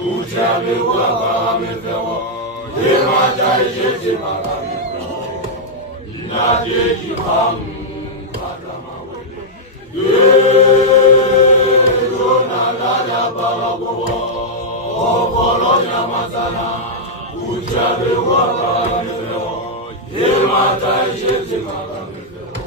Uchabe waka mefewo, Yemata yeti maka mefewo, Nade jiham kadama wele, Yona lada baragowo, Okolo nyamasana, Uchabe waka mefewo, Yemata yeti maka mefewo,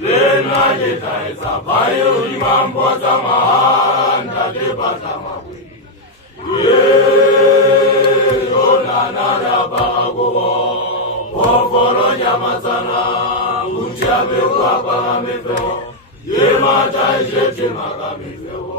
Lena yeta esa bayo imambo zamahanda de batama wili. Yona nara baragowo, Ofolo nyamasana, Uchabe waka mefewo, Yemata yeti maka mefewo.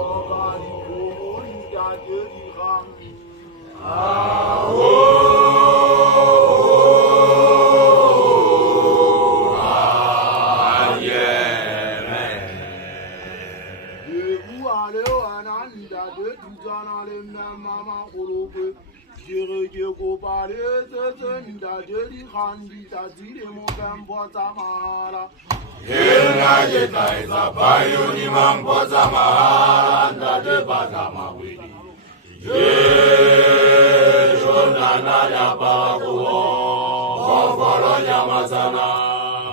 Yena yeta esa bayo ni mambo zamahanda de batama wili. Yona nara baragowo, Ofolo nyamasana,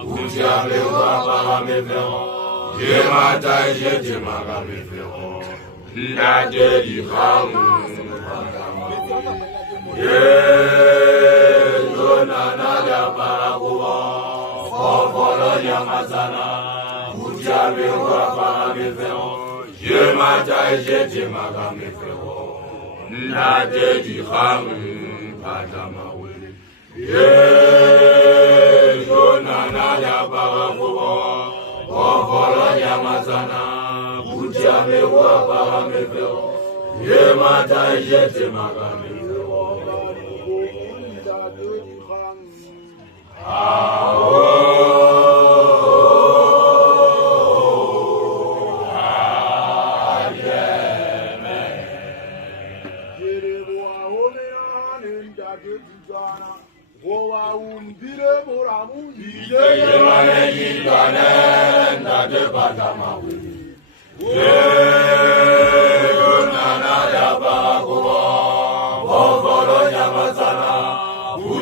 Uchabe waka mefewo, Yemata yeti maka mefewo, Nade jiham kadama wili. Yona nara baragowo, Ofolo nyamasana, Uchabe waka mefewo, Yemata yeti maka mefewo, Nade jiham kadama wili. Yona nara baragowo, Ofolo nyamasana, Uchabe waka mefewo, Yemata yeti maka mefewo.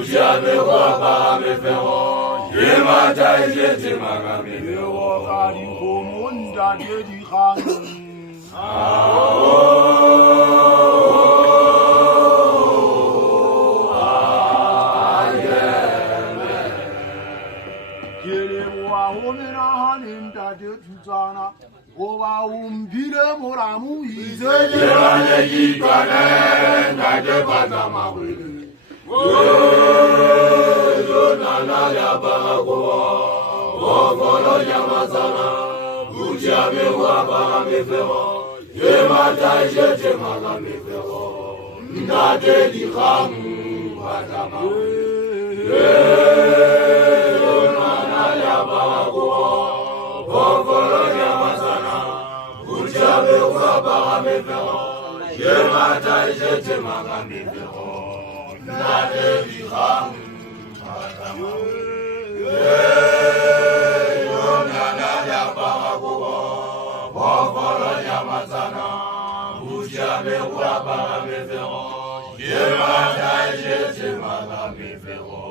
Uchabe waka mefewo, Yemata yeti maka mefewo. Owa umbire moramu ize Yemane yikane nade batama wili. Yona nara baragowo, Ofolo nyamasana, Uchabe waka mefewo, Yemata yeti maka mefewo, Nade jiham kadama wili. Yona nara baragowo, Ofolo nyamasana, Uchabe waka mefewo, Yemata yeti maka mefewo, Nade jiham kadama wili. Yona nara baragowo, Ofolo nyamasana, Uchabe waka mefewo, Yemata yeti maka mefewo.